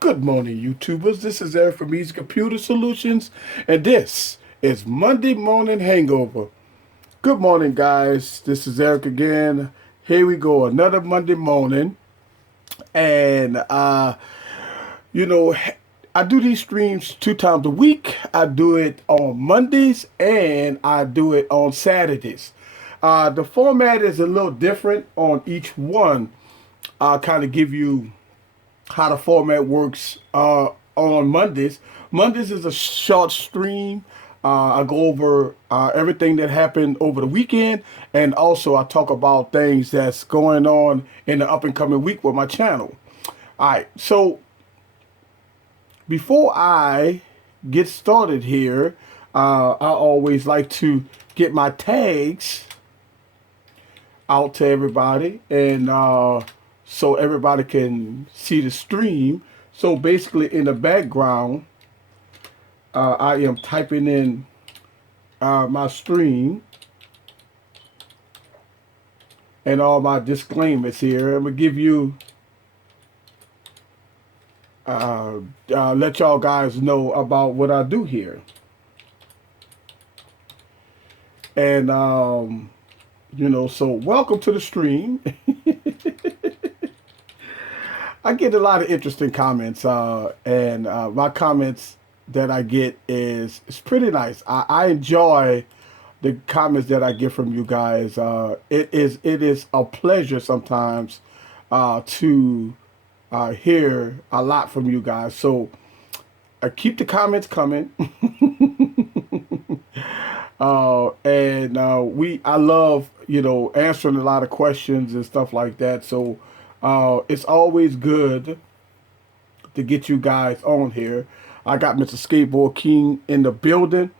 Good morning, YouTubers. This is Eric from Easy Computer Solutions, and this is Monday Morning Hangover. Good morning, guys. This is Eric again. Here we go, another Monday morning, and you know, I do these streams 2 times a week. I do it on Mondays and I do it on Saturdays. The format is a little different on each one. I'll kind of give you how the format works on Mondays. Mondays is a short stream. I go over everything that happened over the weekend, and also I talk about things that's going on in the up and coming week with my channel. All right, so before I get started here, I always like to get my tags out to everybody, and so everybody can see the stream. So basically, in the background, I am typing in my stream and all my disclaimers here. I'm gonna give you, let y'all guys know about what I do here, and so welcome to the stream. I get a lot of interesting comments, and my comments that I get is pretty nice. I enjoy the comments that I get from you guys. It is a pleasure sometimes to hear a lot from you guys. So keep the comments coming. And I love answering a lot of questions and stuff like that. So it's always good to get you guys on here. I got Mr. Skateboard King in the building.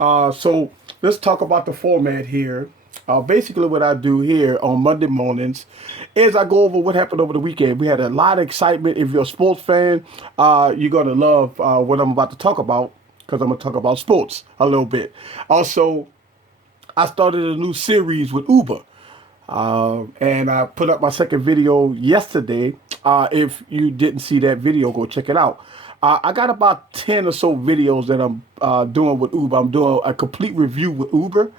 So let's talk about the format here. Basically, what I do here on Monday mornings is I go over what happened over the weekend. We had a lot of excitement. If you're a sports fan, you're going to love what I'm about to talk about, because I'm going to talk about sports a little bit. Also, I started a new series with Uber. And I put up my second video yesterday. If you didn't see that video, go check it out. I got about 10 or so videos that I'm doing with Uber. I'm doing a complete review with Uber.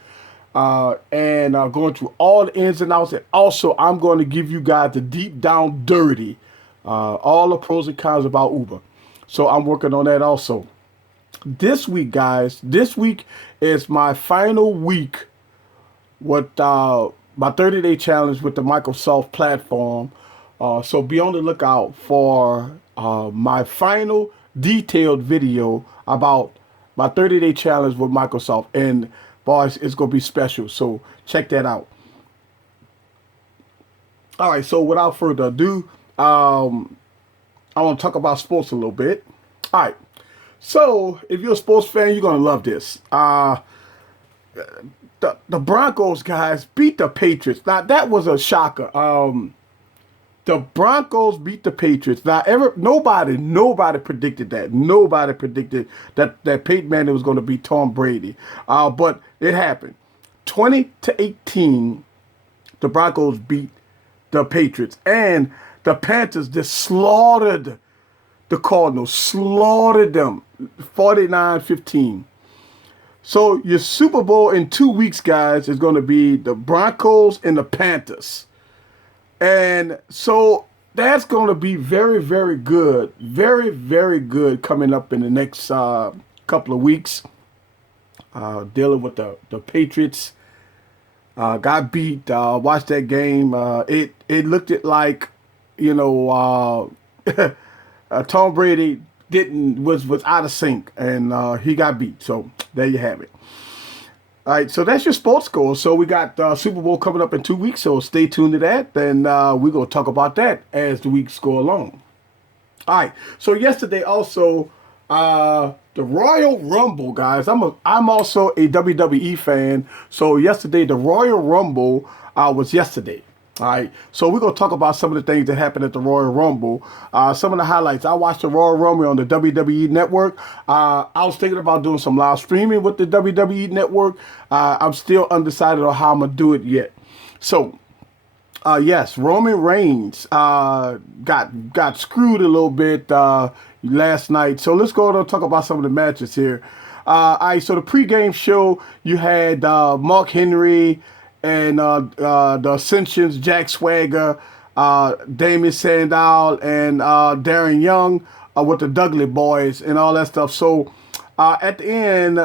And going through all the ins and outs. And also, I'm going to give you guys the deep down dirty, all the pros and cons about Uber. So I'm working on that also. This week, guys, this week is my final week with my 30-day challenge with the Microsoft platform. So be on the lookout for my final detailed video about my 30-day challenge with Microsoft. And boys, it's going to be special. So check that out. All right. So without further ado, I want to talk about sports a little bit. All right. So if you're a sports fan, you're going to love this. The Broncos guys beat the Patriots. Now that was a shocker. The Broncos beat the Patriots. Now nobody predicted that. Nobody predicted that Peyton Manning was going to beat Tom Brady. But it happened. 20-18, the Broncos beat the Patriots, and the Panthers just slaughtered the Cardinals. Slaughtered them, 49-15. So your Super Bowl in 2 weeks, guys, is going to be the Broncos and the Panthers. And so that's going to be very, very good. Very, very good coming up in the next couple of weeks. Dealing with the Patriots. Got beat. Watched that game. It looked like, Tom Brady was out of sync, and he got beat. So there you have it. All right, so that's your sports score. So we got Super Bowl coming up in 2 weeks, so stay tuned to that. Then we're going to talk about that as the weeks go along. All right, so yesterday also, the Royal Rumble, guys. I'm also a WWE fan, so yesterday the Royal Rumble was yesterday. All right, so we're going to talk about some of the things that happened at the Royal Rumble. Some of the highlights. I watched the Royal Rumble on the WWE Network. I was thinking about doing some live streaming with the WWE Network. I'm still undecided on how I'm going to do it yet. So Yes, Roman Reigns got screwed a little bit last night. So let's go and talk about some of the matches here. All right, so the pregame show, you had Mark Henry and the Ascensions, Jack Swagger, Damien Sandow, and Darren Young with the Dudley Boys and all that stuff. So at the end,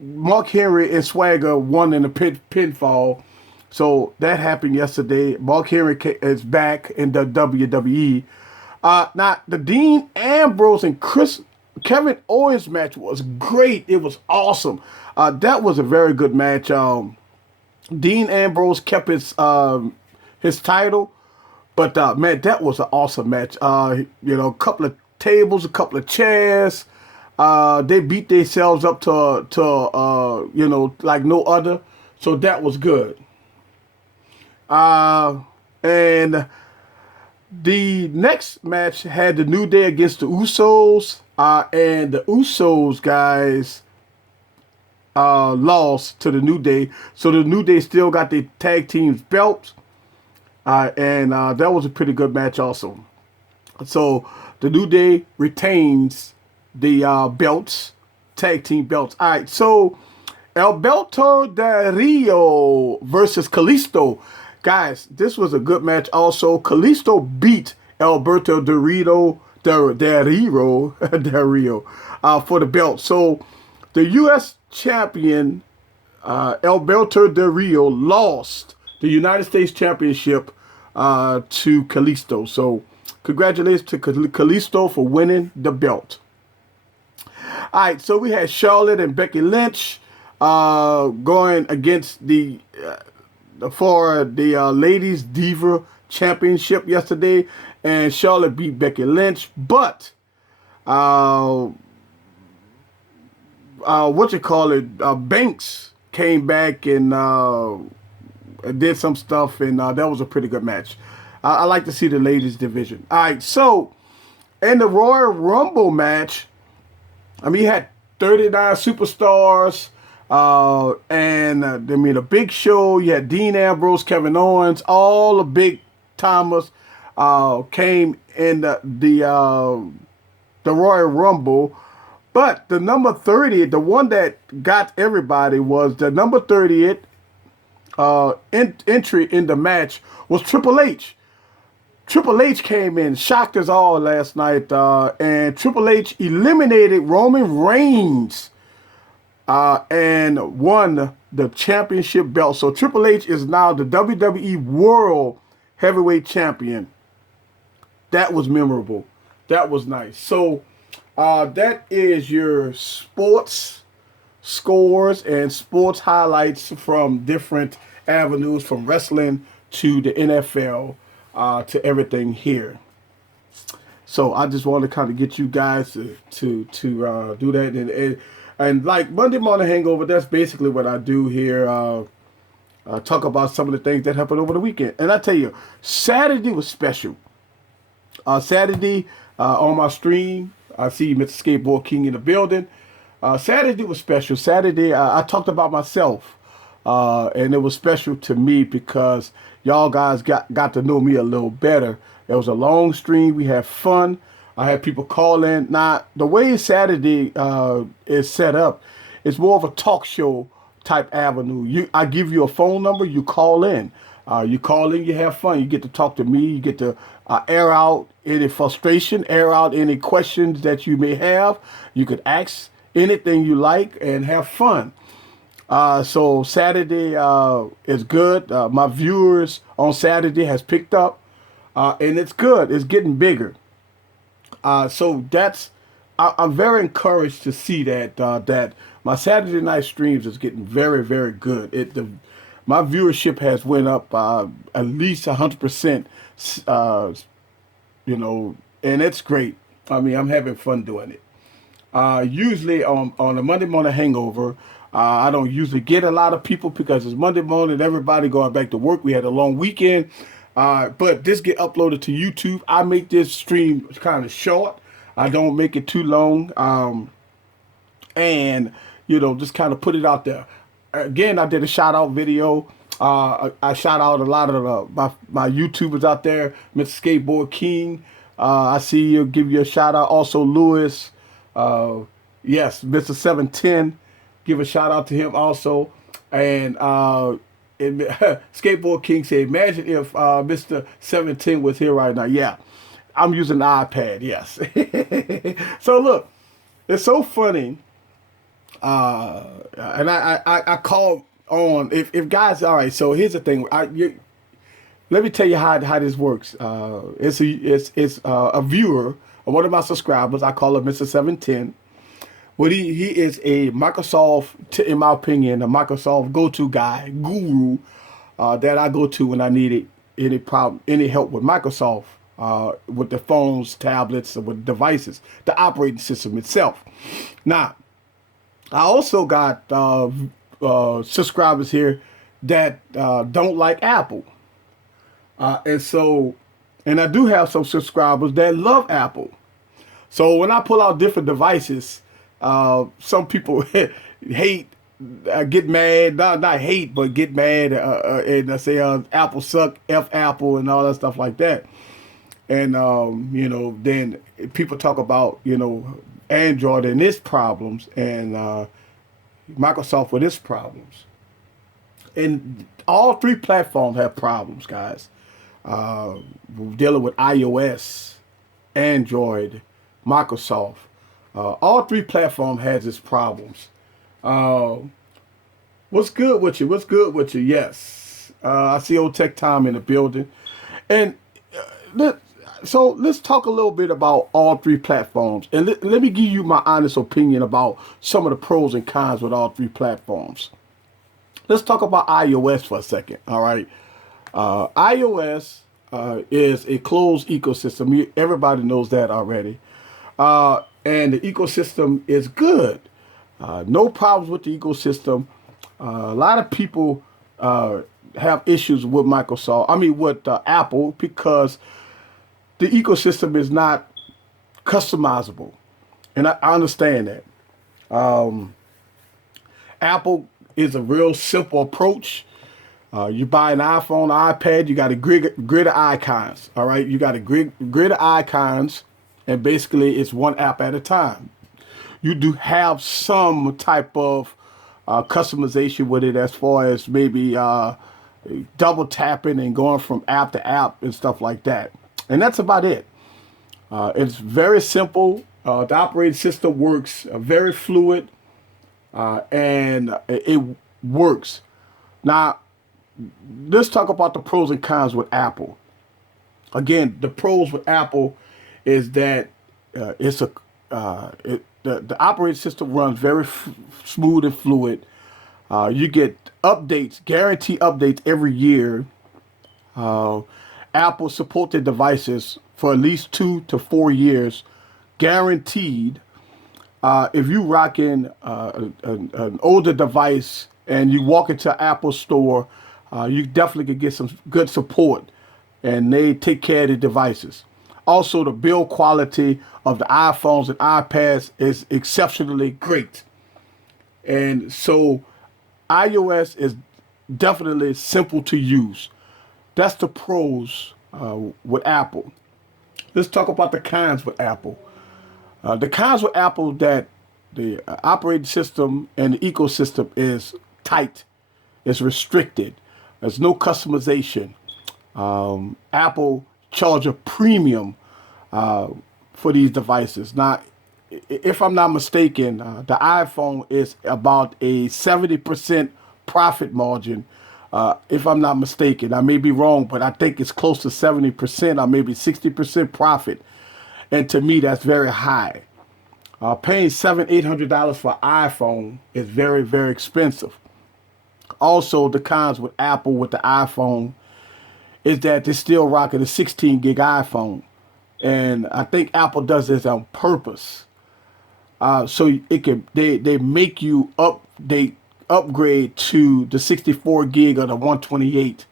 Mark Henry and Swagger won in the pinfall. So that happened yesterday. Mark Henry is back in the WWE. Now, the Dean Ambrose and Kevin Owens match was great. It was awesome. That was a very good match. Dean Ambrose kept his title, but man, that was an awesome match. A couple of tables, a couple of chairs. They beat themselves up to like no other. So that was good. And the next match had the New Day against the Usos. And the Usos guys lost to the New Day. So the New Day still got the tag team's belts. And that was a pretty good match also. So the New Day retains the belts, tag team belts. All right, so Alberto Del Rio versus Kalisto. Guys, this was a good match also. Kalisto beat Alberto Del Rio for the belt. So the U.S. champion, Alberto Del Rio, lost the United States Championship to Kalisto. So congratulations to Kalisto for winning the belt. All right, so we had Charlotte and Becky Lynch going against for the Ladies Diva Championship yesterday, and Charlotte beat Becky Lynch. But Banks came back and did some stuff, and that was a pretty good match. I like to see the ladies division. All right, so in the Royal Rumble match, you had 39 superstars, and I mean, a big show. You had Dean Ambrose, Kevin Owens, all the big timers came in the Royal Rumble. But the number 30, the one that got everybody, was the number 30th entry in the match was Triple H. Triple H came in, shocked us all last night, and Triple H eliminated Roman Reigns and won the championship belt. So Triple H is now the WWE World Heavyweight Champion. That was memorable. That was nice. So that is your sports scores and sports highlights from different avenues, from wrestling to the NFL. To everything here. So I just want to kind of get you guys to do that. And like Monday Morning Hangover, that's basically what I do here. Talk about some of the things that happened over the weekend. And I tell you, Saturday was special. Saturday on my stream, I see Mr. Skateboard King in the building. Saturday was special. Saturday, I talked about myself. And it was special to me because y'all guys got to know me a little better. It was a long stream. We had fun. I had people call in. Now, the way Saturday is set up, it's more of a talk show type avenue. I give you a phone number. You call in. You call in. You have fun. You get to talk to me. You get to air out any frustration, air out any questions that you may have. You could ask anything you like and have fun. So Saturday is good. My viewers on Saturday has picked up, and it's good. It's getting bigger. So I'm very encouraged to see that my Saturday night streams is getting very, very good. My viewership has went up at least 100%. And it's great. I'm having fun doing it. Usually on a Monday Morning Hangover. I don't usually get a lot of people because it's Monday morning, everybody going back to work. We had a long weekend. But this get uploaded to YouTube. I make this stream kind of short. I don't make it too long. And, just kind of put it out there. Again, I did a shout out video I shout out a lot of my YouTubers out there, Mr. Skateboard King. I see you. Give you a shout out. Also, Lewis. Uh, yes, Mr. 710. Give a shout out to him also. And Skateboard King said, imagine if Mr. 710 was here right now. Yeah, I'm using the iPad. Yes. So look, it's so funny. And I call on if guys. All right. So here's the thing. Let me tell you how this works. It's a viewer, one of my subscribers. I call him Mr. 710. Well, he is a Microsoft, in my opinion, a Microsoft go-to guy, guru, that I go to when I need any problem, any help with Microsoft, with the phones, tablets, or with devices, the operating system itself. Now, I also got subscribers here that don't like Apple. And I do have some subscribers that love Apple. So when I pull out different devices, some people hate, get mad, not hate, but get mad, and I say Apple suck, F Apple, and all that stuff like that. And then people talk about Android and its problems, and Microsoft with its problems. And all three platforms have problems, guys. We're dealing with iOS, Android, Microsoft. All three platforms has its problems. What's good with you? What's good with you? Yes. I see old Tech Time in the building. And so let's talk a little bit about all three platforms. And let me give you my honest opinion about some of the pros and cons with all three platforms. Let's talk about iOS for a second. All right. iOS is a closed ecosystem. Everybody knows that already. And the ecosystem is good. No problems with the ecosystem. A lot of people have issues with with Apple, because the ecosystem is not customizable. And I understand that. Apple is a real simple approach. You buy an iPhone, iPad, you got a grid of icons. All right, you got a grid of icons, and basically it's one app at a time. You do have some type of customization with it, as far as maybe double tapping and going from app to app and stuff like that. And that's about it. It's very simple. The operating system works very fluid, and it works. Now, let's talk about the pros and cons with Apple. Again, the pros with Apple is that the operating system runs very smooth and fluid. You get updates, guaranteed updates every year. Apple supported devices for at least 2 to 4 years, guaranteed. If you rocking an older device and you walk into Apple store, you definitely could get some good support, and they take care of the devices. Also, the build quality of the iPhones and iPads is exceptionally great. And so iOS is definitely simple to use. That's the pros with Apple. Let's talk about the cons with Apple. The cons with Apple, that the operating system and the ecosystem is tight. It's restricted. There's no customization. Apple charge a premium for these devices. Now, if I'm not mistaken, the iPhone is about a 70% profit margin. If I'm not mistaken, I may be wrong, but I think it's close to 70% or maybe 60% profit. And to me, that's very high. Paying $700-800 for an iPhone is very, very expensive. Also, the cons with Apple with the iPhone is that they're still rocking a 16 gig iPhone. And I think Apple does this on purpose. So they make you upgrade to the 64 gig or the 128,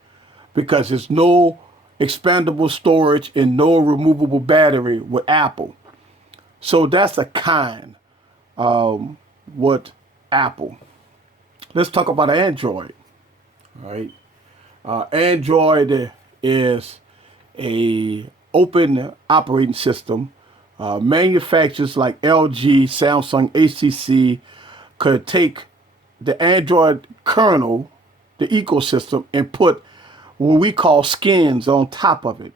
because there's no expandable storage and no removable battery with Apple. So that's a con with Apple. Let's talk about Android. All right. Android is a open operating system. Manufacturers like LG, Samsung, HTC could take the Android kernel, the ecosystem, and put what we call skins on top of it.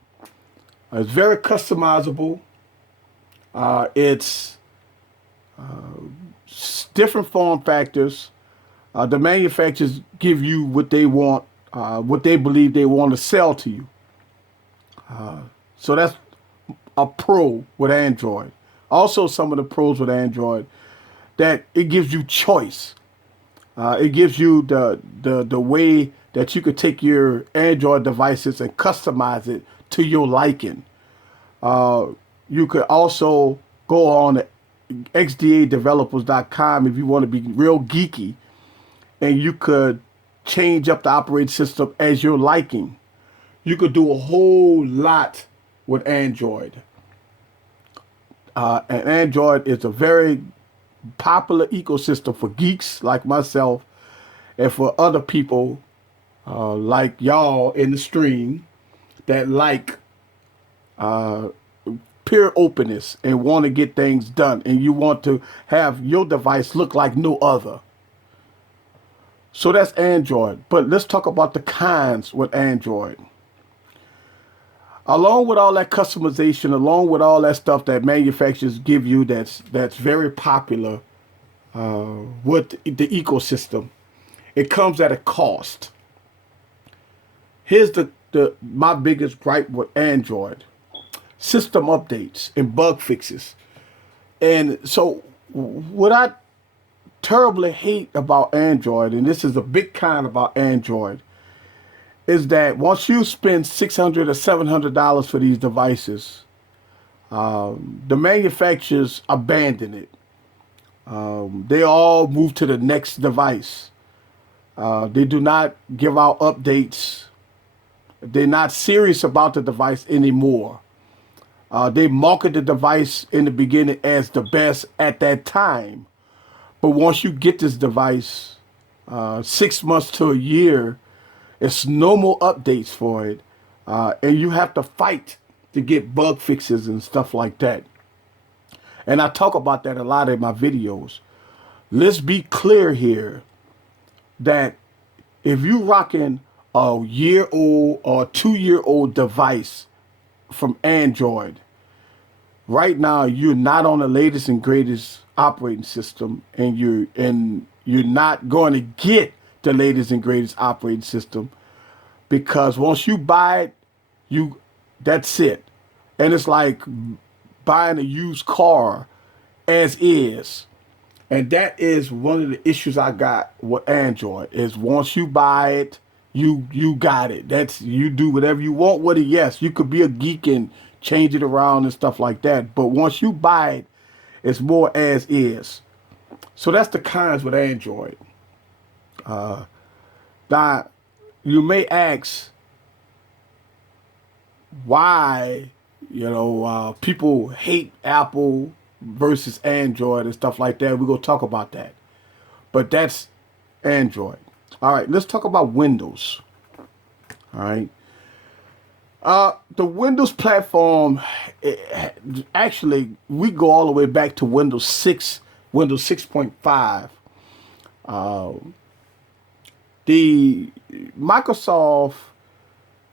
It's very customizable. It's different form factors. The manufacturers give you what they want, what they believe they want to sell to you. So that's a pro with Android. Also, some of the pros with Android that it gives you choice. It gives you the way that you could take your Android devices and customize it to your liking. You could also go on xdadevelopers.com if you want to be real geeky, and you could change up the operating system as your liking. You could do a whole lot with Android. And Android is a very popular ecosystem for geeks like myself and for other people like y'all in the stream that like pure openness and want to get things done, and you want to have your device look like no other. So that's Android. But let's talk about the cons with Android. Along with all that customization, along with all that stuff that manufacturers give you that's very popular with the ecosystem, it comes at a cost. Here's the my biggest gripe with Android. System updates and bug fixes. And so what I terribly hate about Android, and this is a big con about Android, is that once you spend $600 or $700 for these devices, the manufacturers abandon it. They all move to the next device. They do not give out updates. They're not serious about the device anymore. They market the device in the beginning as the best at that time. But once you get this device, 6 months to a year, it's no more updates for it. And you have to fight to get bug fixes and stuff like that. And I talk about that a lot in my videos. Let's be clear here that if you rocking a year-old or 2-year-old device from Android, right now you're not on the latest and greatest operating system, and you're not going to get the latest and greatest operating system, because once you buy it, that's it. And it's like buying a used car as is. And that is one of the issues I got with Android, is once you buy it, you got it. That's, you do whatever you want with it. Yes, you could be a geek and change it around and stuff like that. But once you buy it, it's more as is. So that's the cons with Android. Now, you may ask why, people hate Apple versus Android and stuff like that. We're going to talk about that. But that's Android. All right, let's talk about Windows. All right. The Windows platform, actually, we go all the way back to Windows 6, Windows 6.5. The Microsoft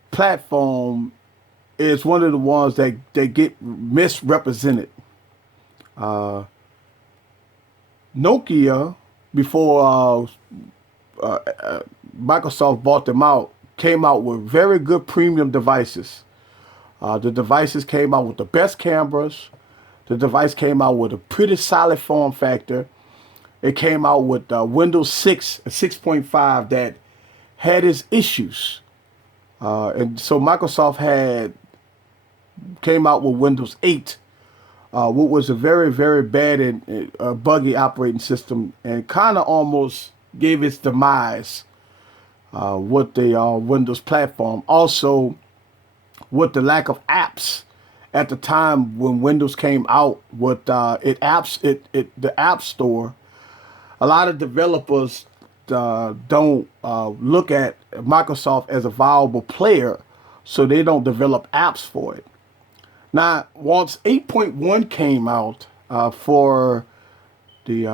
platform is one of the ones that get misrepresented. Nokia, before Microsoft bought them out, came out with very good premium devices. The devices came out with the best cameras. The device came out with a pretty solid form factor. It came out with Windows 6, 6.5 that had its issues. And so Microsoft came out with Windows 8, what was a very, very bad and buggy operating system, and kind of almost gave its demise with the Windows platform. Also, with the lack of apps at the time when Windows came out with the App Store, a lot of developers don't look at Microsoft as a viable player, so they don't develop apps for it. Now, once 8.1 came out for the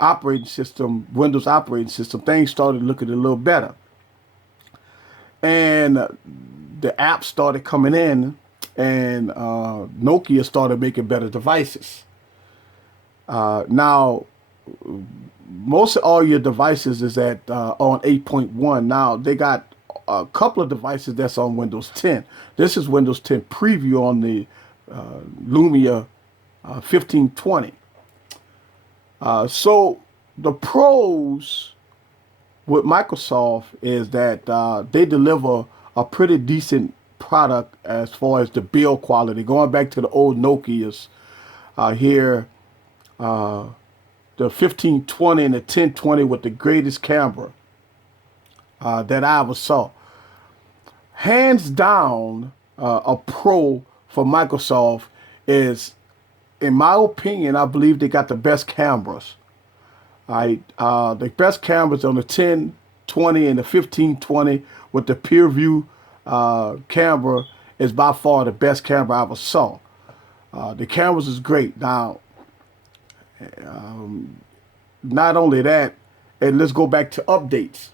operating system, Windows operating system, things started looking a little better. And the apps started coming in, and Nokia started making better devices. Now, most of all your devices is at on 8.1. Now, they got a couple of devices that's on Windows 10. This is Windows 10 preview on the Lumia 1520. So the pros with Microsoft is that they deliver a pretty decent product as far as the build quality. Going back to the old Nokias here, the 1520 and the 1020 with the greatest camera that I ever saw. Hands down, a pro for Microsoft is, in my opinion, I believe they got the best cameras. The best cameras on the 1020 and the 1520 with the peer view camera is by far the best camera I ever saw. The cameras is great. Now, not only that, and let's go back to updates.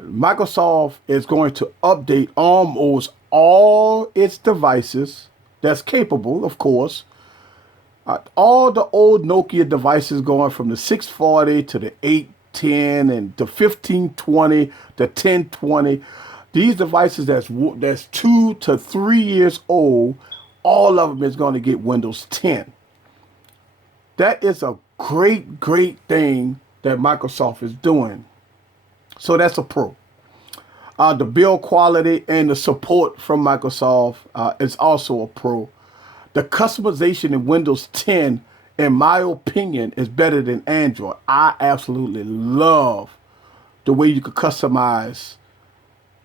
Microsoft is going to update almost all its devices that's capable, of course. All the old Nokia devices going from the 640 to the 810 and the 1520, the 1020. These devices that's 2 to 3 years old, all of them is going to get Windows 10. That is a great, great thing that Microsoft is doing. So that's a pro. The build quality and the support from Microsoft is also a pro. The customization in Windows 10, in my opinion, is better than Android. I absolutely love the way you can customize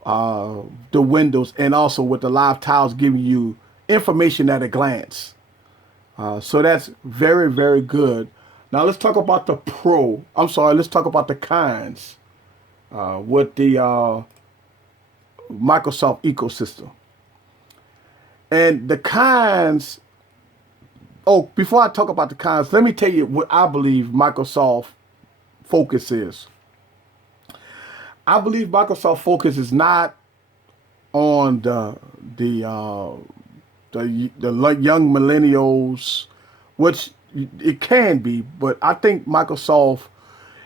the windows, and also with the live tiles giving you information at a glance. So that's very, very good. Now let's talk about the pro. Let's talk about the cons with the Microsoft ecosystem. And the cons, before I talk about the cons, let me tell you what I believe Microsoft focus is. I believe Microsoft focus is not on the young millennials, which it can be, but I think Microsoft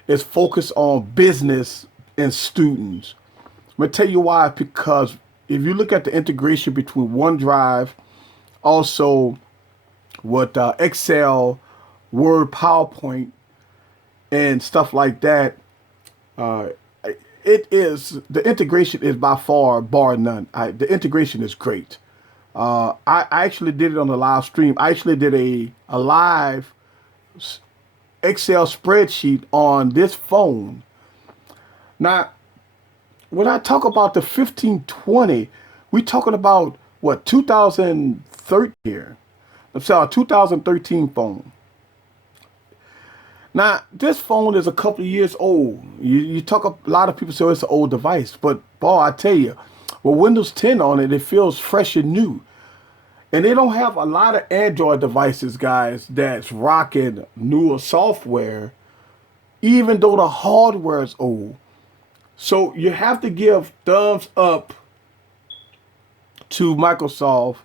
is focused on business and students. I'm going to tell you why, because if you look at the integration between OneDrive, also with Excel, Word, PowerPoint, and stuff like that, the integration is by far, bar none. The integration is great. I actually did it on the live stream. I actually did a live Excel spreadsheet on this phone. Now, when I talk about the 1520, we're talking about, 2013 here. I'm sorry, 2013 phone. Now, this phone is a couple of years old. You talk, a lot of people say it's an old device, but boy, I tell you, with Windows 10 on it, it feels fresh and new. And they don't have a lot of Android devices, guys, that's rocking newer software, even though the hardware is old. So you have to give thumbs up to Microsoft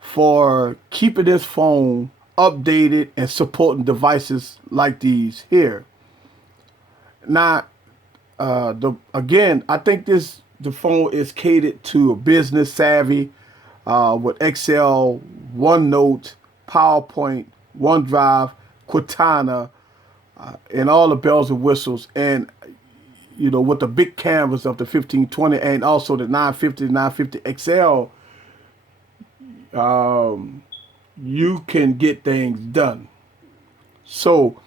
for keeping this phone updated and supporting devices like these here. Now, I think the phone is catered to a business savvy with Excel, OneNote, PowerPoint, OneDrive, Cortana, and all the bells and whistles. And with the big cameras of the 1520 and also the 950 XL, you can get things done. So,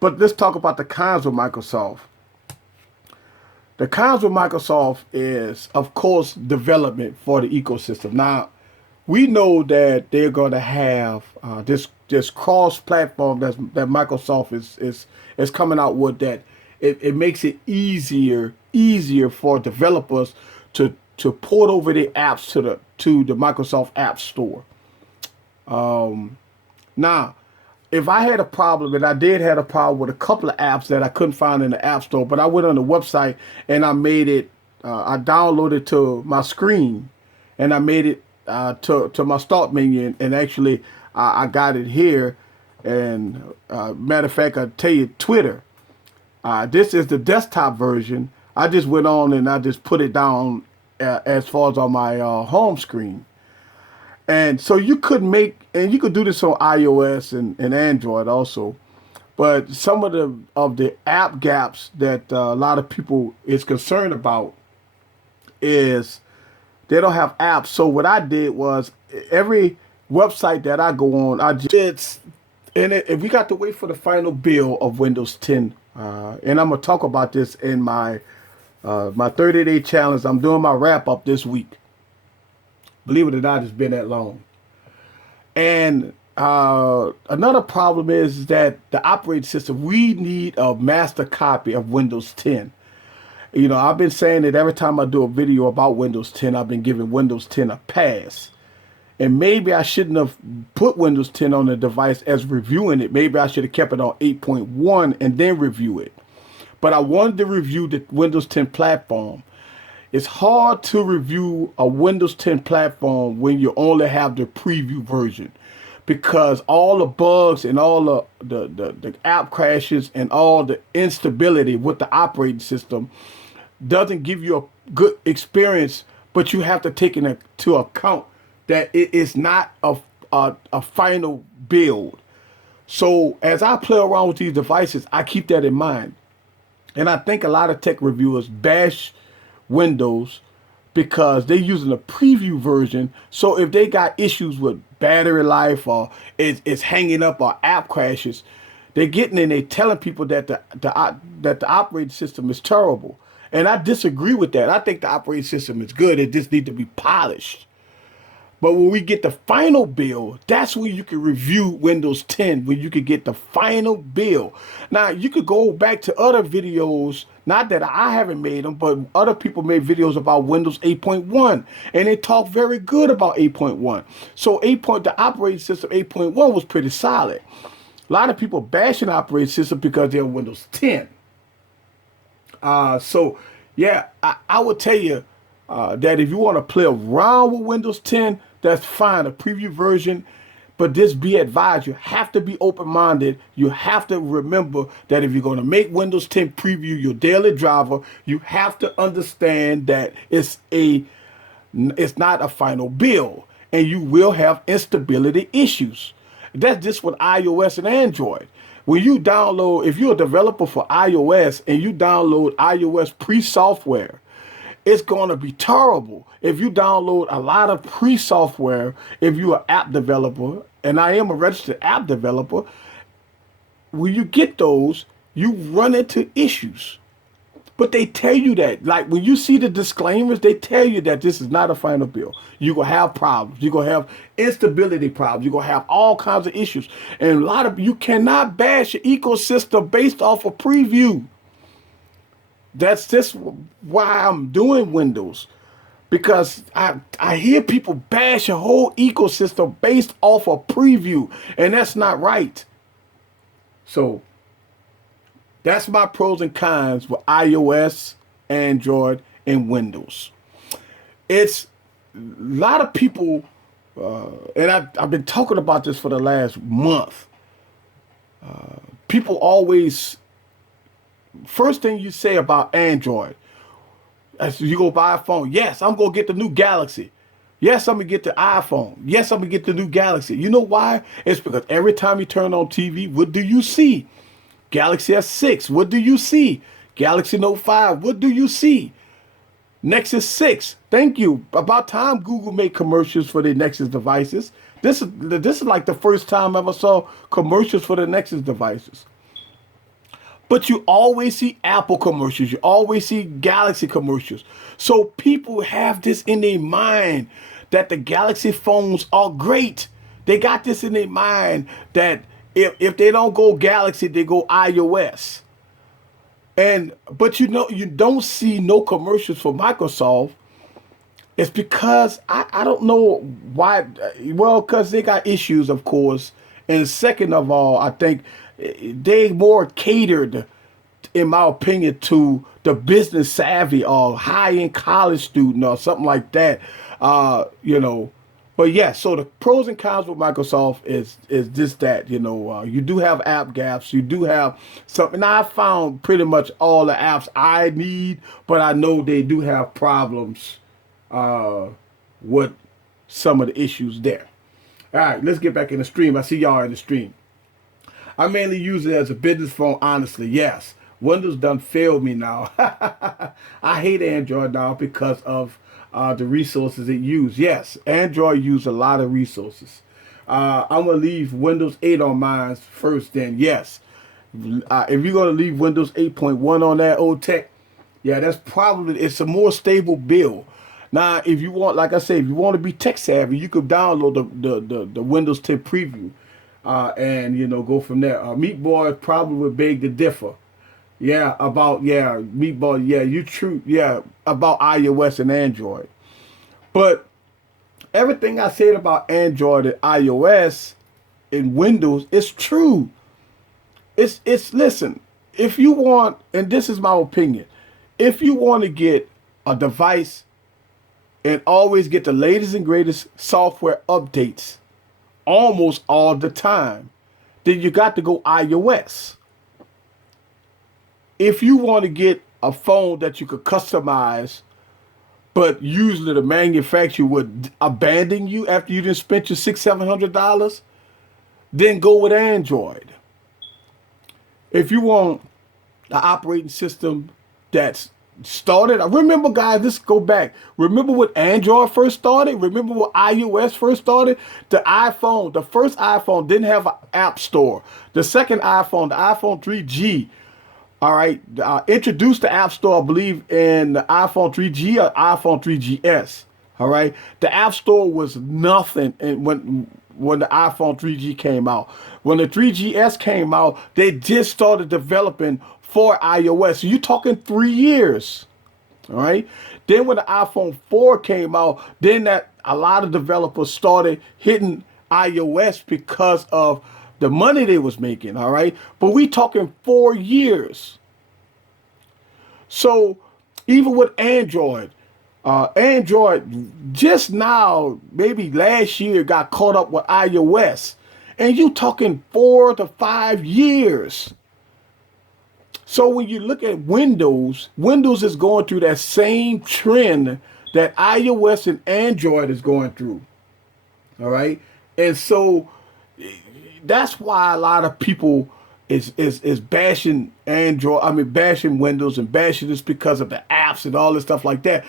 but let's talk about the cons with Microsoft. The cons with Microsoft is, of course, development for the ecosystem. Now, we know that they're going to have this this cross platform that Microsoft is coming out with, that it makes it easier for developers to port over the apps to the Microsoft App Store. Now, if I had a problem, and I did have a problem with a couple of apps that I couldn't find in the App Store, but I went on the website and I made it, I downloaded to my screen, and I made it to my start menu, and actually I got it here. And matter of fact, I'll tell you, Twitter. This is the desktop version. I just went on and I just put it down as far as on my home screen. And so you could and you could do this on iOS and Android also. But some of the app gaps that a lot of people is concerned about is they don't have apps. So what I did was, every website that I go on, and we got to wait for the final build of Windows 10. And I'm gonna talk about this in my 30-day challenge. I'm doing my wrap up this week. Believe it or not, it's been that long. And another problem is that the operating system, we need a master copy of Windows 10. You know, I've been saying that every time I do a video about Windows 10, I've been giving Windows 10 a pass. And maybe I shouldn't have put Windows 10 on the device as reviewing it. Maybe I should have kept it on 8.1 and then review it. But I wanted to review the Windows 10 platform. It's hard to review a Windows 10 platform when you only have the preview version, because all the bugs and all the app crashes and all the instability with the operating system doesn't give you a good experience. But you have to take into account that it is not a final build. So as I play around with these devices, I keep that in mind. And I think a lot of tech reviewers bash Windows because they're using a preview version. So if they got issues with battery life, or it's hanging up, or app crashes, they're getting in, they're telling people that the operating system is terrible. And I disagree with that. I think the operating system is good. It just needs to be polished. But when we get the final build, that's when you can review Windows 10, when you can get the final build. Now, you could go back to other videos, not that I haven't made them, but other people made videos about Windows 8.1, and they talk very good about 8.1. So the operating system 8.1 was pretty solid. A lot of people bashing the operating system because they're on Windows 10. So, yeah, I would tell you that if you want to play around with Windows 10, that's fine, a preview version. But just be advised, you have to be open-minded. You have to remember that if you're going to make Windows 10 preview your daily driver, you have to understand that it's not a final build, and you will have instability issues. That's just with iOS and Android. When you download, if you're a developer for iOS and you download iOS pre-software, it's going to be terrible. If you download a lot of pre-software, if you're an app developer, and I am a registered app developer, when you get those, you run into issues. But they tell you that, like when you see the disclaimers, they tell you that this is not a final build. You're going to have problems. You're going to have instability problems. You're going to have all kinds of issues. And a lot of you cannot bash your ecosystem based off a preview. That's just why I'm doing Windows, because I hear people bash a whole ecosystem based off a preview, and that's not right. So that's my pros and cons with iOS, Android, and Windows. It's a lot of people, and I've been talking about this for the last month. People always, first thing you say about Android, as you go buy a phone, yes, I'm going to get the new Galaxy. Yes, I'm going to get the iPhone. Yes, I'm going to get the new Galaxy. You know why? It's because every time you turn on TV, what do you see? Galaxy S6, what do you see? Galaxy Note 5, what do you see? Nexus 6, thank you. About time Google made commercials for the Nexus devices. This is like the first time I ever saw commercials for the Nexus devices. But you always see Apple commercials. You always see Galaxy commercials. So people have this in their mind that the Galaxy phones are great. They got this in their mind that if they don't go Galaxy, they go iOS. And but you don't see no commercials for Microsoft. It's because I don't know why. Well, because they got issues, of course. And second of all, I think they more catered, in my opinion, to the business savvy or high end college student or something like that. You know, but yeah. So the pros and cons with Microsoft is just that. You know, you do have app gaps. You do have something. Now I found pretty much all the apps I need, but I know they do have problems with some of the issues there. All right, let's get back in the stream. I see y'all in the stream. I mainly use it as a business phone, honestly. Yes. Windows done failed me now. I hate Android now because of the resources it uses. Yes, Android uses a lot of resources. I'm going to leave Windows 8 on mine first then. Yes. If you're going to leave Windows 8.1 on that old tech, yeah, that's probably, it's a more stable build. Now, if you want, like I said, if you want to be tech savvy, you could download the Windows 10 preview and, you know, go from there. Meat Boy probably would beg to differ. Yeah, Meatball, yeah, you true, yeah, about iOS and Android. But everything I said about Android and iOS and Windows is true. Listen, if you want, and this is my opinion, if you want to get a device and always get the latest and greatest software updates almost all the time, then you got to go iOS. If you want to get a phone that you could customize, but usually the manufacturer would abandon you after you didn't spend your $600-700, then go with Android. If you want an operating system that's started, I remember, guys, let's go back. Remember when Android first started? Remember when iOS first started? The first iPhone didn't have an app store. The second iPhone, the iPhone 3G, all right, introduced the App Store, I believe, in the iPhone 3G or iPhone 3GS. All right, the App Store was nothing, and when the iPhone 3G came out, when the 3GS came out, they just started developing for iOS. So you're talking 3 years. All right. Then when the iPhone 4 came out, then that a lot of developers started hitting iOS because of the money they was making, all right? But we talking 4 years. So even with Android just now, maybe last year, got caught up with iOS. And you talking 4 to 5 years. So when you look at Windows is going through that same trend that iOS and Android is going through. All right? And so that's why a lot of people is bashing Android. I mean, bashing Windows and bashing this because of the apps and all this stuff like that.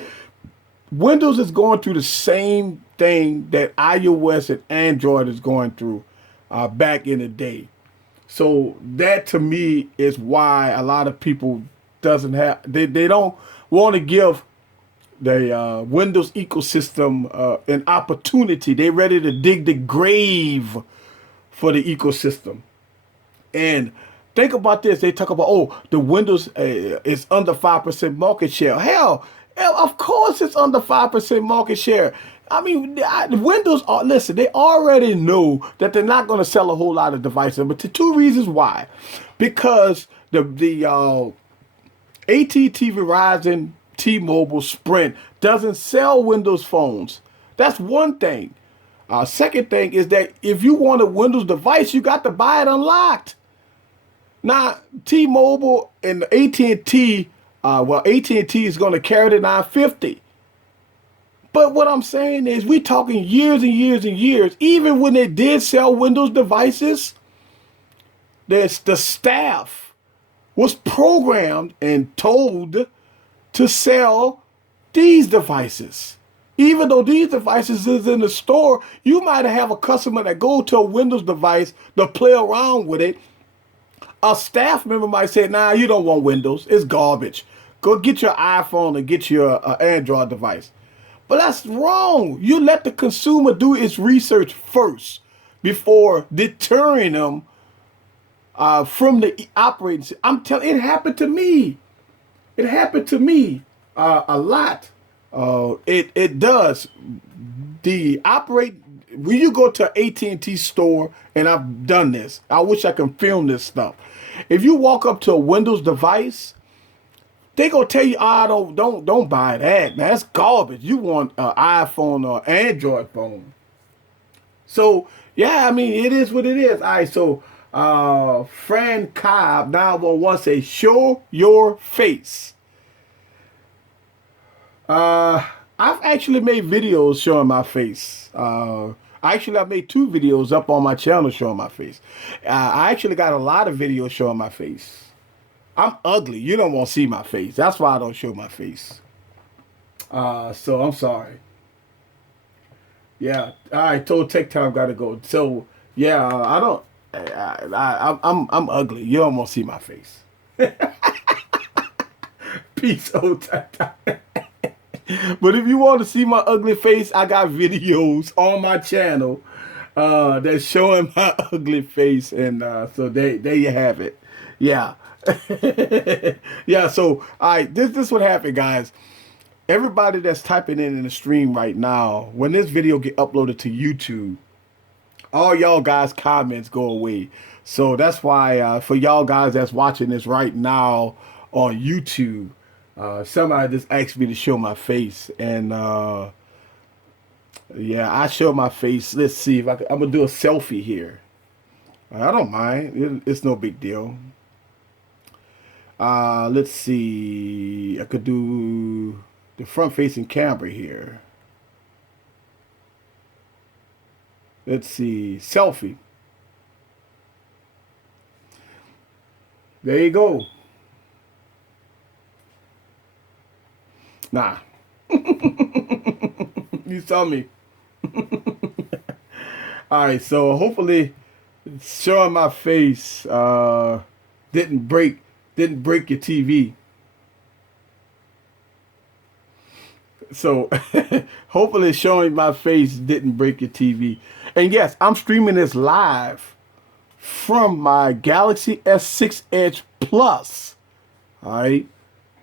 Windows is going through the same thing that iOS and Android is going through back in the day. So that to me is why a lot of people they don't want to give the Windows ecosystem an opportunity. They're ready to dig the grave for the ecosystem. And think about this. They talk about, the Windows is under 5% market share. Hell, of course it's under 5% market share. I mean, Windows, listen, they already know that they're not going to sell a whole lot of devices. But the two reasons why. Because the AT&T, Verizon, T-Mobile, Sprint doesn't sell Windows phones. That's one thing. Second thing is that if you want a Windows device, you got to buy it unlocked. Now, T-Mobile and AT&T, AT&T is going to carry the 950. But what I'm saying is we're talking years and years and years. Even when they did sell Windows devices, the staff was programmed and told to sell these devices. Even though these devices is in the store, you might have a customer that go to a Windows device to play around with it. A staff member might say, nah, you don't want Windows. It's garbage. Go get your iPhone and get your Android device. But that's wrong. You let the consumer do its research first. before deterring them from the operating. I'm telling, it happened to me. It happened to me a lot. It does. The operate when you go to AT&T store, and I've done this. I wish I can film this stuff. If you walk up to a Windows device, they gonna tell you, don't buy that, man. That's garbage. You want an iPhone or Android phone. So yeah, I mean it is what it is. All right, so Fran Cobb 911 say, show your face. I've actually made videos showing my face. Actually, I made 2 videos up on my channel showing my face. I actually got a lot of videos showing my face. I'm ugly. You don't want to see my face. That's why I don't show my face. So I'm sorry. Yeah. All right. Told Tech Time got to go. So yeah, I don't. I'm ugly. You don't want to see my face. Peace, old Tech Time. But if you want to see my ugly face, I got videos on my channel that's showing my ugly face, and so there you have it. Yeah. Yeah, so all right, this what happened, guys. Everybody that's typing in the stream right now, when this video get uploaded to YouTube, all y'all guys comments go away. So that's why for y'all guys that's watching this right now on YouTube, somebody just asked me to show my face, and yeah, I show my face. Let's see if I'm gonna do a selfie here. I don't mind. It's no big deal. Let's see. I could do the front-facing camera here. Let's see. Selfie. There you go. Nah. You saw me. All right, so hopefully showing my face didn't break your TV. So hopefully showing my face didn't break your TV. And yes, I'm streaming this live from my Galaxy S6 Edge Plus. All right.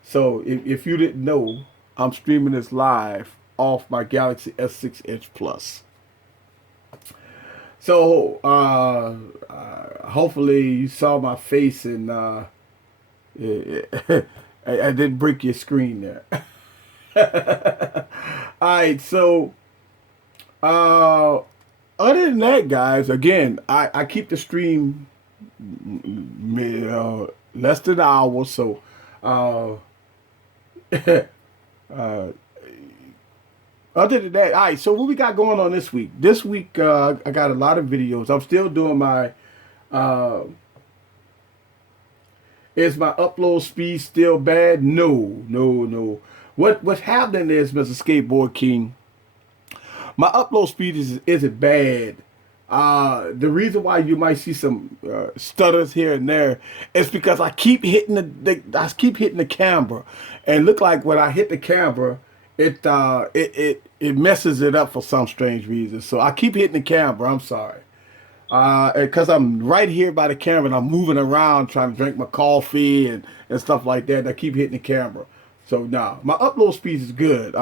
So if you didn't know, I'm streaming this live off my Galaxy S6 Edge Plus. So hopefully you saw my face, and I didn't break your screen there. All right, so other than that, guys, again, I keep the stream less than an hour, so other than that, all right, so what we got going on this week? This week, I got a lot of videos. I'm still doing my, is my upload speed still bad? No. What's happening is, Mr. Skateboard King, my upload speed isn't bad. The reason why you might see some stutters here and there is because I keep hitting the camera, and look like when I hit the camera, it messes it up for some strange reason. So I keep hitting the camera. I'm sorry, because I'm right here by the camera and I'm moving around trying to drink my coffee and stuff like that. And I keep hitting the camera. So nah, my upload speed is good.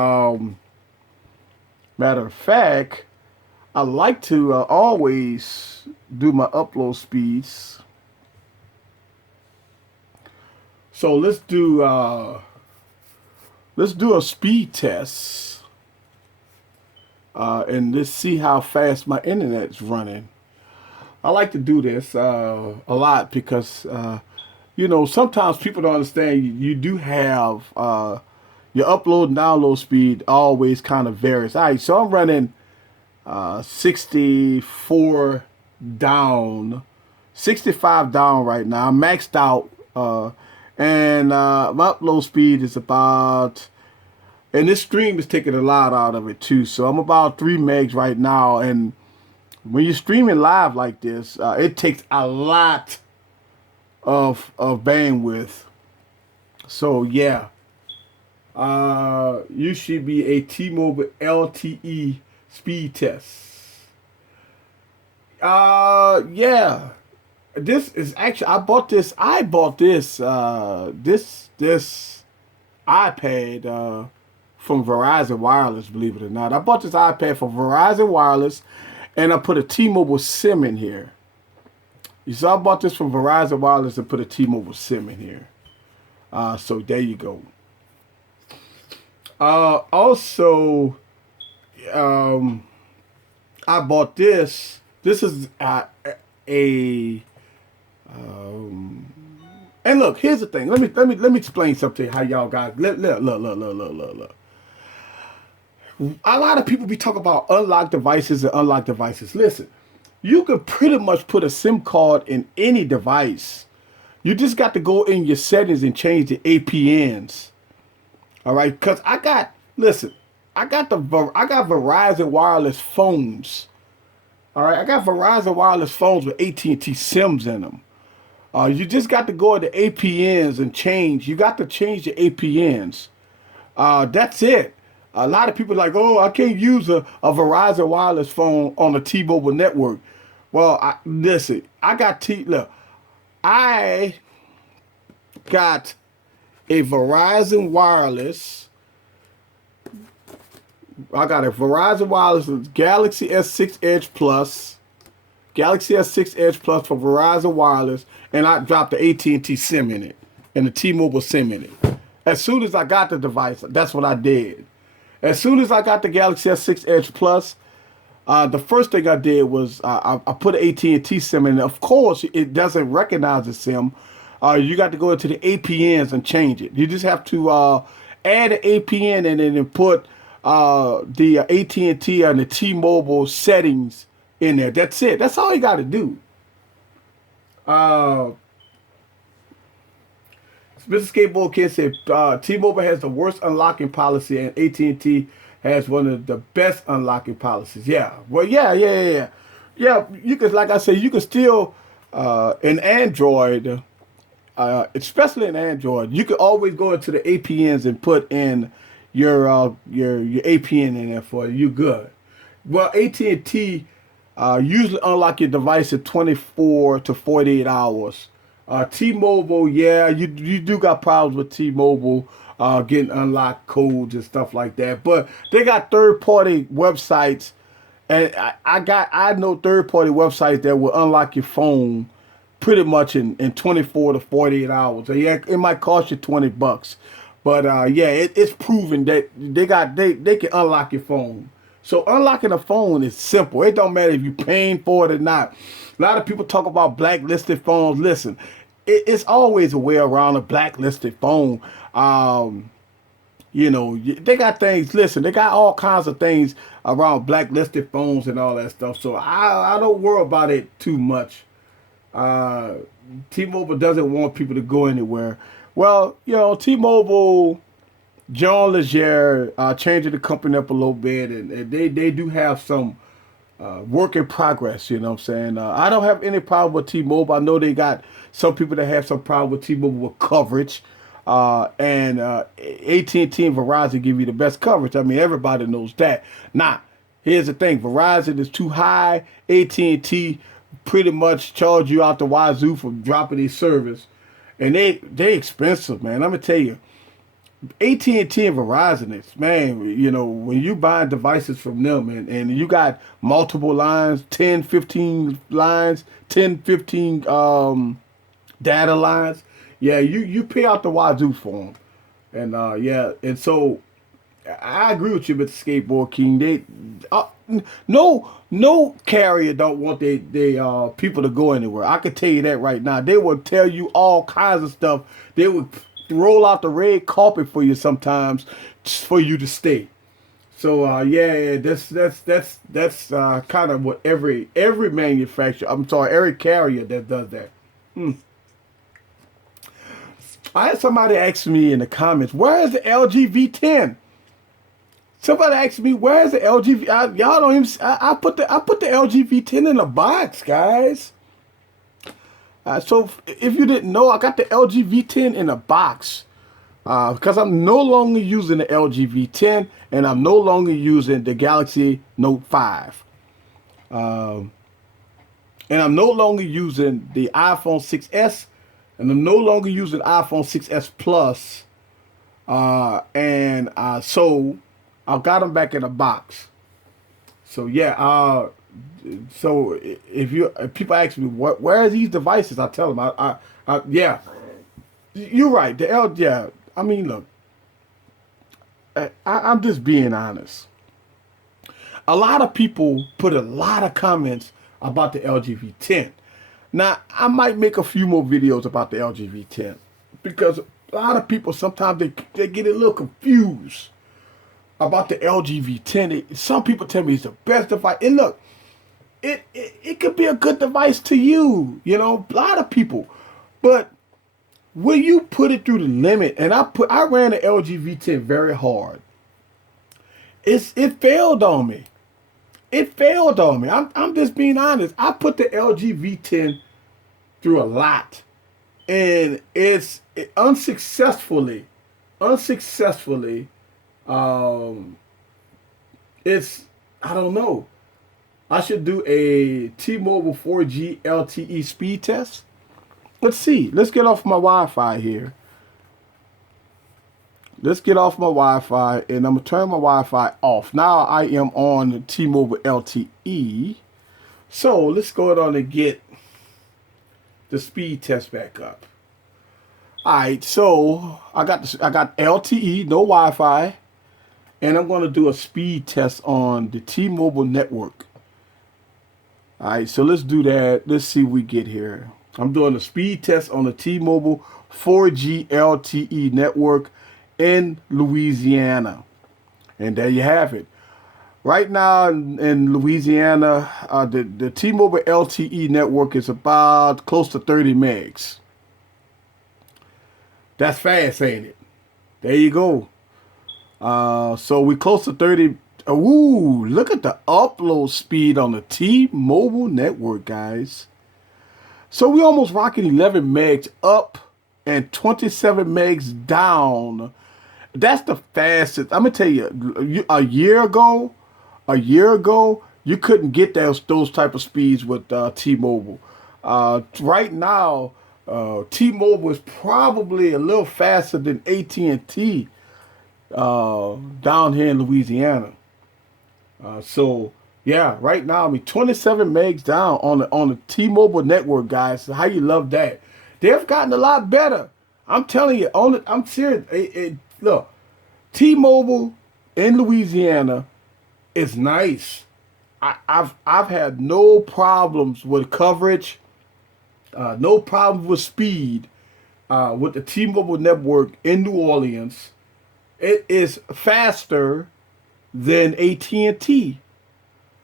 Matter of fact, I like to always do my upload speeds. So let's do a speed test, and let's see how fast my internet's running. I like to do this a lot because sometimes people don't understand. You do have your upload and download speed always kind of varies. All right, so I'm running 64 down, 65 down right now. I'm maxed out, and my upload speed is about, and this stream is taking a lot out of it too. So I'm about 3 megs right now, and when you're streaming live like this, it takes a lot of bandwidth. So yeah, you should be a T-Mobile LTE speed test. Yeah. This is actually I bought this. I bought this. This iPad from Verizon Wireless. Believe it or not, I bought this iPad from Verizon Wireless, and I put a T-Mobile SIM in here. You saw I bought this from Verizon Wireless and put a T-Mobile SIM in here. So there you go. Also, um, I bought this. This is a and look. Here's the thing. Let me explain something. How y'all got look. A lot of people be talking about unlocked devices and unlocked devices. Listen, you can pretty much put a SIM card in any device. You just got to go in your settings and change the APNs. All right, cause listen, I got Verizon wireless phones. All right, I got Verizon wireless phones with AT&T SIMs in them. You just got to go to APNs and change. You got to change the APNs. That's it. A lot of people are like, oh, I can't use a Verizon wireless phone on the T-Mobile network. Well, listen, look, I got a Verizon wireless. I got a Verizon wireless Galaxy S6 Edge Plus, Galaxy S6 Edge Plus for Verizon wireless, and I dropped the AT&T SIM in it and the T-Mobile SIM in it. As soon as I got the device, that's what I did. As soon as I got the Galaxy S6 Edge Plus, the first thing I did was I put an AT&T SIM in. Of course, it doesn't recognize the SIM. You got to go into the APNs and change it. You just have to add an APN and then put the AT&T and the T-Mobile settings in there. That's it. That's all you got to do. Mr. Skateboard Kid said T-Mobile has the worst unlocking policy and AT&T has one of the best unlocking policies. Yeah. Well, yeah. Yeah, you could, like I said, you could still in Android, especially in Android, you could always go into the APNs and put in your APN in there for you. You good. Well, AT&T usually unlock your device in 24 to 48 hours. T-Mobile, yeah, you do got problems with T-Mobile getting unlocked codes and stuff like that. But they got third-party websites, and I know third-party websites that will unlock your phone pretty much in 24 to 48 hours. So yeah, it might cost you $20, but yeah, it's proven that they can unlock your phone. So unlocking a phone is simple. It don't matter if you're paying for it or not. A lot of people talk about blacklisted phones. Listen, it's always a way around a blacklisted phone. They got things. Listen, they got all kinds of things around blacklisted phones and all that stuff. So I don't worry about it too much. T-Mobile doesn't want people to go anywhere. Well, T-Mobile, John Legere changing the company up a little bit, and they do have some work in progress. You know what I'm saying? I don't have any problem with T-Mobile. I know they got some people that have some problem with T-Mobile with coverage, and AT&T and Verizon give you the best coverage. I mean, everybody knows that. Now, here's the thing: Verizon is too high. AT&T pretty much charge you out the wazoo for dropping their service, and they expensive, man. I'm gonna tell you. AT&T and Verizon is, man, when you buy devices from them and you got multiple lines, 10, 15 lines, 10, 15 data lines, yeah, you pay out the wazoo for them. And yeah, and so I agree with you, Mr. Skateboard King. They no carrier don't want they people to go anywhere. I can tell you that right now. They will tell you all kinds of stuff. They would roll out the red carpet for you sometimes just for you to stay. So yeah, that's kind of what every manufacturer, I'm sorry, every carrier that does that. I had somebody ask me in the comments, where is the LG V10? Somebody asked me, where is the LG? Y'all don't even. I put the LG V10 in a box, guys. So if you didn't know, I got the LG V10 in a box because I'm no longer using the LG V10 and I'm no longer using the Galaxy Note 5. and I'm no longer using the iPhone 6s, and I'm no longer using iPhone 6s Plus. So I got them back in a box. So yeah, so if people ask me where are these devices, I tell them yeah, you're right. Yeah. I mean, look, I'm just being honest. A lot of people put a lot of comments about the LG V10. Now, I might make a few more videos about the LG V10 because a lot of people sometimes they get a little confused about the LG V10. Some people tell me it's the best device. And look, it could be a good device to you, you know, a lot of people. But when you put it through the limit, and I ran the LG V10 very hard. It failed on me. It failed on me. I'm just being honest. I put the LG V10 through a lot, and unsuccessfully. Um, it's I don't know. I should do a T-Mobile 4G LTE speed test. Let's see. Let's get off my Wi-Fi here. Let's get off my Wi-Fi, and I'm gonna turn my Wi-Fi off. Now I am on T-Mobile LTE. So let's go on and get the speed test back up. All right, so I got LTE, no Wi-Fi, and I'm gonna do a speed test on the T-Mobile network. All right, so let's do that. Let's see what we get here. I'm doing a speed test on the T-Mobile 4G LTE network in Louisiana. And there you have it. Right now in Louisiana, the T-Mobile LTE network is about close to 30 megs. That's fast, ain't it? There you go. So we close to 30. Ooh, look at the upload speed on the T-Mobile network, guys. So we almost rocking 11 megs up and 27 megs down. That's the fastest. I'm gonna tell you, a year ago, you couldn't get those type of speeds with T-Mobile. Right now, T-Mobile is probably a little faster than AT&T down here in Louisiana. So yeah, right now, 27 megs down on the T-Mobile network, guys. How you love that? They've gotten a lot better. I'm telling you, I'm serious. Look, T-Mobile in Louisiana is nice. I've had no problems with coverage, no problems with speed with the T-Mobile network in New Orleans. It is faster than AT&T.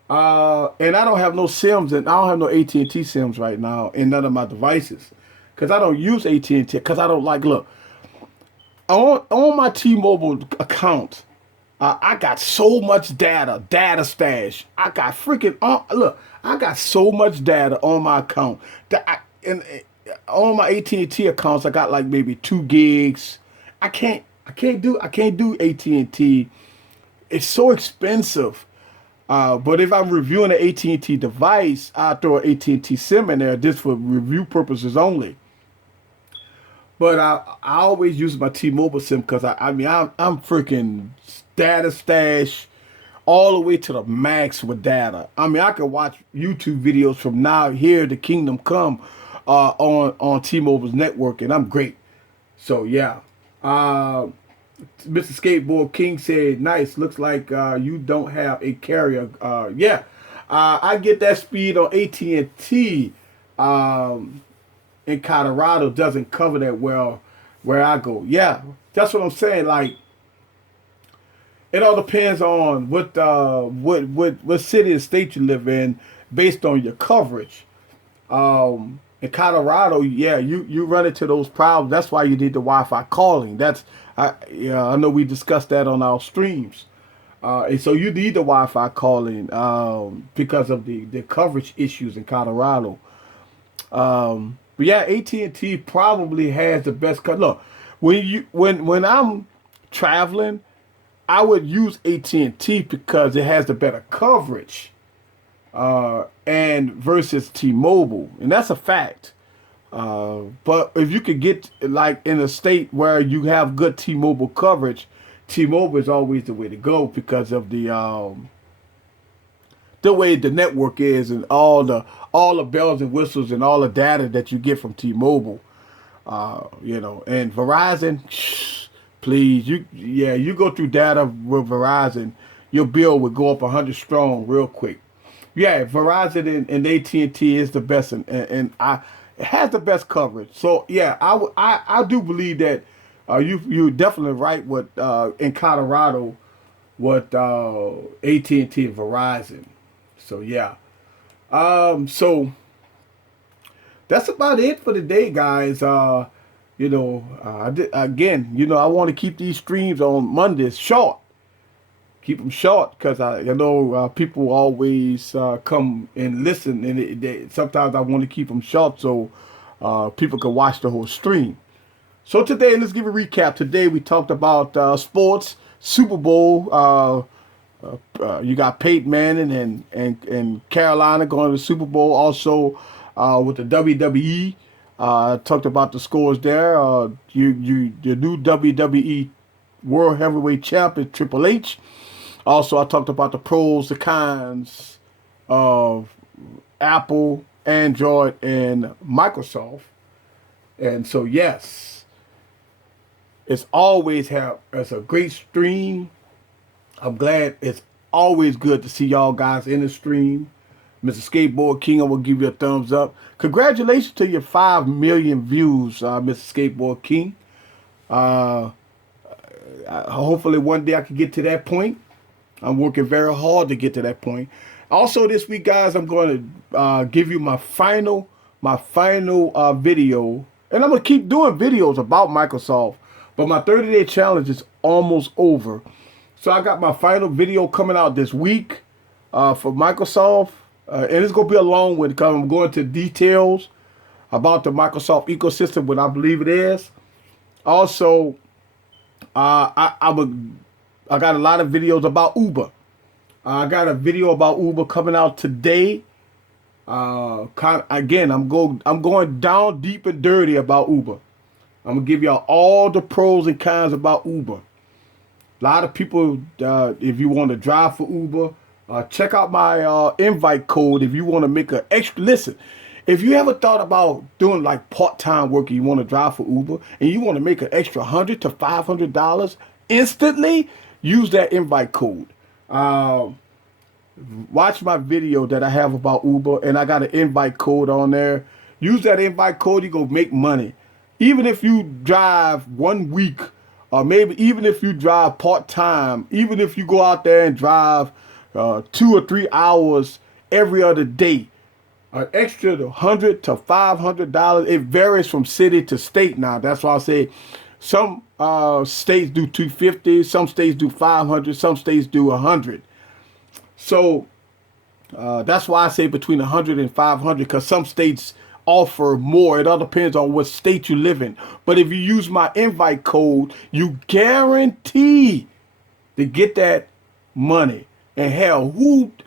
And I don't have no Sims, and I don't have no AT&T Sims right now in none of my devices, because I don't use AT&T, because I don't like. Look, on my T-Mobile account, I got so much data stash. I got freaking look. I got so much data on my account that on my AT&T accounts I got like maybe 2 gigs. I can't do AT&T. It's so expensive. But if I'm reviewing an AT&T device, I throw an AT&T SIM in there just for review purposes only. But I always use my T-Mobile SIM because I'm freaking data stash all the way to the max with data. I can watch YouTube videos from now here to Kingdom Come on T-Mobile's network, and I'm great. So yeah. Mr. Skateboard King said, nice. Looks like you don't have a carrier. Yeah. I get that speed on AT&T in Colorado. Doesn't cover that well where I go. Yeah. That's what I'm saying. Like, it all depends on what city and state you live in based on your coverage. In Colorado, yeah, you run into those problems. That's why you need the Wi-Fi calling. I know we discussed that on our streams. And so you need the Wi-Fi calling because of the coverage issues in Colorado. But yeah, AT&T probably has the best. Look, when I'm traveling, I would use AT&T because it has the better coverage. and versus T-Mobile, and that's a fact. But if you could get like in a state where you have good T-Mobile coverage, T-Mobile is always the way to go because of the way the network is and all the bells and whistles and all the data that you get from T-Mobile. And Verizon, please, you go through data with Verizon, your bill would go up 100 strong real quick. Yeah, Verizon and AT&T is the best, and it has the best coverage. So yeah, I do believe that you're definitely right with in Colorado with AT&T and Verizon. So yeah, so that's about it for today, guys. I want to keep these streams on Mondays short. Keep them short because people always come and listen, and sometimes I want to keep them short so people can watch the whole stream. So today, let's give a recap. Today we talked about sports, Super Bowl. You got Peyton Manning and Carolina going to the Super Bowl. Also with the WWE, talked about the scores there. The new WWE World Heavyweight Champion Triple H. Also, I talked about the pros, the cons of Apple, Android, and Microsoft. And so, yes, it's a great stream. I'm glad. It's always good to see y'all guys in the stream. Mr. Skateboard King, I will give you a thumbs up. Congratulations to your 5 million views, Mr. Skateboard King. Hopefully one day I can get to that point. I'm working very hard to get to that point. Also this week, guys, I'm going to give you my final video. And I'm going to keep doing videos about Microsoft. But my 30-day challenge is almost over. So I got my final video coming out this week for Microsoft. And it's going to be a long one because I'm going to details about the Microsoft ecosystem, what I believe it is. Also, I got a lot of videos about Uber. I got a video about Uber coming out today. I'm going down deep and dirty about Uber. I'm gonna give y'all all the pros and cons about Uber. A lot of people, if you want to drive for Uber, check out my invite code if you want to make an extra. Listen, if you ever thought about doing like part-time work and you want to drive for Uber and you want to make an extra $100 to $500 instantly, use that invite code. Watch my video that I have about Uber, and I got an invite code on there. Use that invite code, you go make money. Even if you drive 1 week, or maybe even if you drive part-time, even if you go out there and drive 2 or 3 hours every other day, an extra $100 to $500. It varies from city to state now. That's why I say some states do $250, some states do $500, some states do $100. So that's why I say between $100 and $500, because some states offer more. It all depends on what state you live in. But if you use my invite code, you guarantee to get that money. And hell,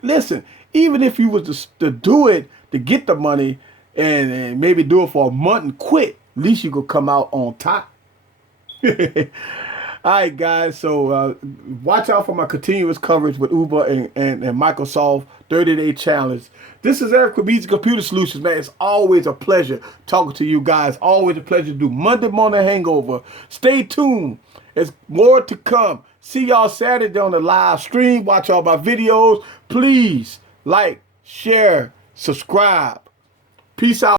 listen, even if you was to do it to get the money and maybe do it for a month and quit, at least you could come out on top. All right, guys. So watch out for my continuous coverage with Uber and Microsoft 30-day challenge. This is Eric with Beats Computer Solutions, man. It's always a pleasure talking to you guys. Always a pleasure to do Monday Morning Hangover. Stay tuned. There's more to come. See y'all Saturday on the live stream. Watch all my videos. Please like, share, subscribe. Peace out.